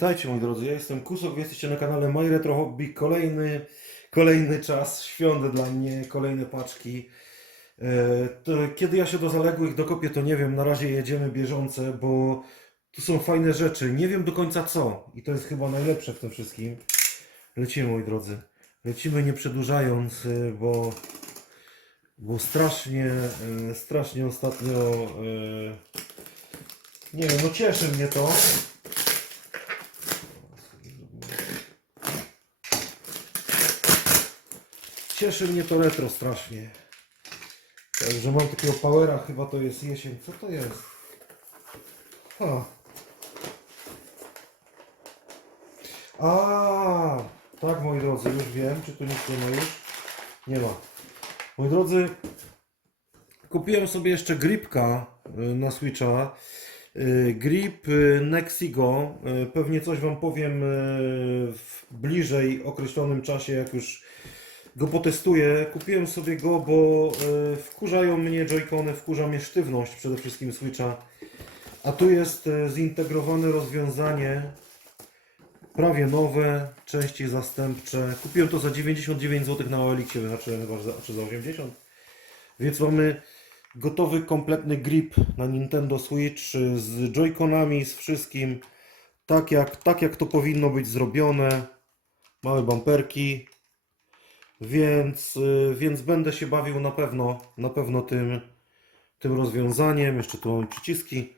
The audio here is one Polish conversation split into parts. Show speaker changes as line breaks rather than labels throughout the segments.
Witajcie moi drodzy, ja jestem Kusok, wy jesteście na kanale My Retro Hobby. Kolejny, kolejny czas świąt dla mnie, kolejne paczki. E, kiedy ja się do zaległych dokopię, to nie wiem, na razie jedziemy bieżące, bo tu są fajne rzeczy. Nie wiem do końca co i to jest chyba najlepsze w tym wszystkim. Lecimy moi drodzy, lecimy nie przedłużając, e, bo, bo strasznie, e, strasznie ostatnio, nie wiem, no cieszy mnie to. Cieszy mnie to retro strasznie. Także mam takiego powera, chyba to jest jesień. Co to jest? A, tak moi drodzy, już wiem, czy tu nic nie ma już? Nie ma. Moi drodzy, kupiłem sobie jeszcze gripka y, na Switcha. Y, Grip y, Nexigo. Pewnie coś Wam powiem w bliżej określonym czasie, jak już go potestuję. Kupiłem sobie go, bo y, wkurzają mnie joycony, wkurza mnie sztywność przede wszystkim Switcha. A tu jest y, zintegrowane rozwiązanie, prawie nowe, części zastępcze. Kupiłem to za 99 zł na OLX, wyznaczyłem chyba, że za, czy za 80. Więc mamy gotowy, kompletny grip na Nintendo Switch y, z joyconami, z wszystkim. Tak jak, tak jak to powinno być zrobione. Małe bamperki, więc, y, więc będę się bawił na pewno, na pewno tym, tym rozwiązaniem. Jeszcze tu mam przyciski.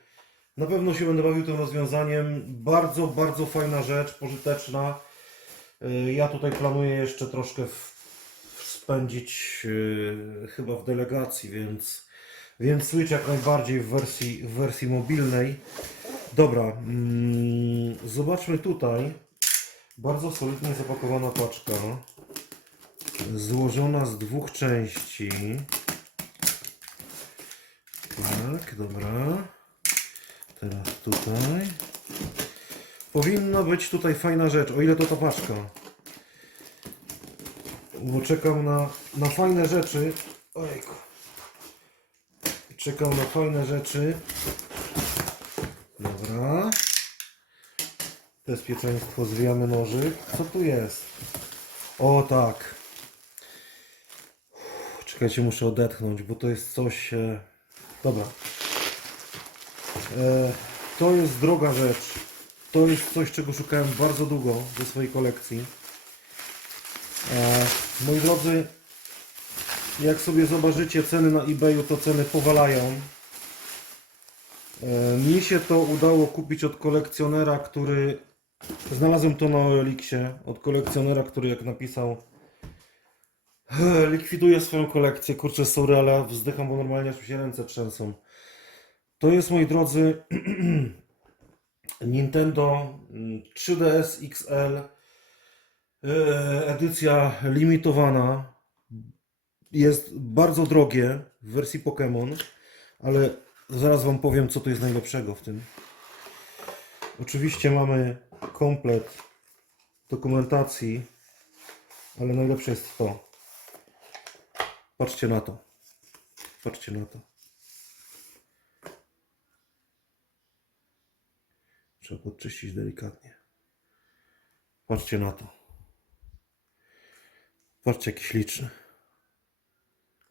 Na pewno się będę bawił tym rozwiązaniem. Bardzo, bardzo fajna rzecz, pożyteczna. Y, Ja tutaj planuję jeszcze troszkę w, spędzić y, chyba w delegacji, więc, więc Switch jak najbardziej w wersji, w wersji mobilnej. Dobra, mm, zobaczmy tutaj. Bardzo solidnie zapakowana paczka złożona z dwóch części. Tak, dobra. Teraz tutaj. Powinna być tutaj fajna rzecz, o ile to ta paczka. Bo czekam na, na fajne rzeczy. Ojku. Czekam na fajne rzeczy. Dobra. Bezpieczeństwo, zwijamy nożyk. Co tu jest? O tak. Czekajcie, muszę odetchnąć, bo to jest coś. E... Dobra. E... To jest droga rzecz. To jest coś, czego szukałem bardzo długo do swojej kolekcji. E... Moi drodzy, jak sobie zobaczycie ceny na eBayu, to ceny powalają. Mi się to udało kupić od kolekcjonera, który. Znalazłem to na OLX-ie. Od kolekcjonera, który jak napisał Likwiduję swoją kolekcję. Kurczę, sorry, ale wzdycham, bo normalnie aż mi się ręce trzęsą. To jest, moi drodzy, Nintendo mm, 3DS XL e, edycja limitowana. Jest bardzo drogie w wersji Pokémon, ale zaraz Wam powiem, co tu jest najlepszego w tym. Oczywiście mamy komplet dokumentacji, ale najlepsze jest to. Patrzcie na to. Patrzcie na to. Trzeba podczyścić delikatnie. Patrzcie na to. Patrzcie jaki śliczny.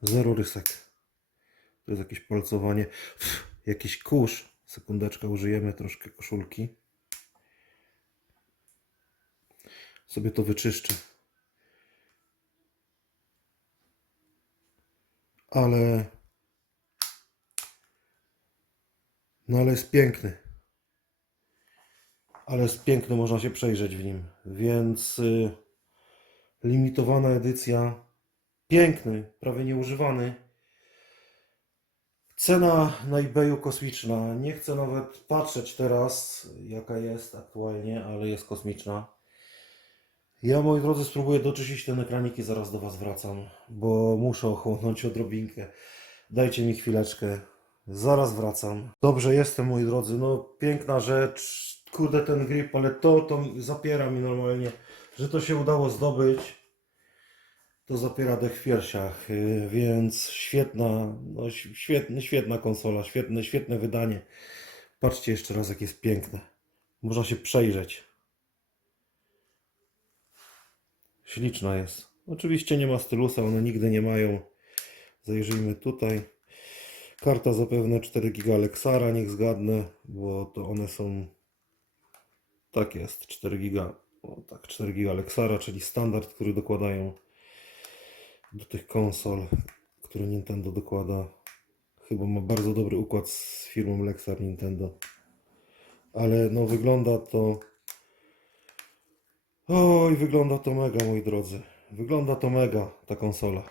Zero rysek. To jest jakieś palcowanie. Pff, jakiś kurz. Sekundeczkę, użyjemy troszkę koszulki. Sobie to wyczyszczę. Ale no ale jest piękny. Ale jest piękny, można się przejrzeć w nim. Więc y, limitowana edycja. Piękny, prawie nieużywany. Cena na eBayu kosmiczna. Nie chcę nawet patrzeć teraz, jaka jest aktualnie, ale jest kosmiczna. Ja, moi drodzy, spróbuję doczyścić ten ekranik i zaraz do Was wracam, bo muszę ochłonąć odrobinkę. Dajcie mi chwileczkę. Zaraz wracam. Dobrze, jestem, moi drodzy. No, piękna rzecz. Kurde, ten grip, ale to, to zapiera mi normalnie, że to się udało zdobyć. To zapiera dech w piersiach, yy, więc świetna, no, ś- świetny, świetna konsola, świetne, świetne wydanie. Patrzcie jeszcze raz, jak jest piękne. Można się przejrzeć. Śliczna jest. Oczywiście nie ma stylusa, one nigdy nie mają. Zajrzyjmy tutaj. Karta zapewne 4 giga Lexara, niech zgadnę, bo to one są... Tak jest, 4 giga. O, tak, 4 giga Lexara, czyli standard, który dokładają do tych konsol, który Nintendo dokłada. Chyba ma bardzo dobry układ z firmą Lexar Nintendo. Ale no wygląda to... Oj, wygląda to mega, moi drodzy. Wygląda to mega, ta konsola.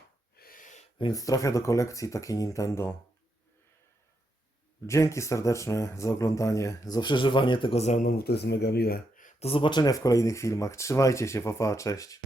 Więc trafia do kolekcji taki Nintendo. Dzięki serdeczne za oglądanie, za przeżywanie tego ze mną, bo to jest mega miłe. Do zobaczenia w kolejnych filmach. Trzymajcie się, papa, cześć.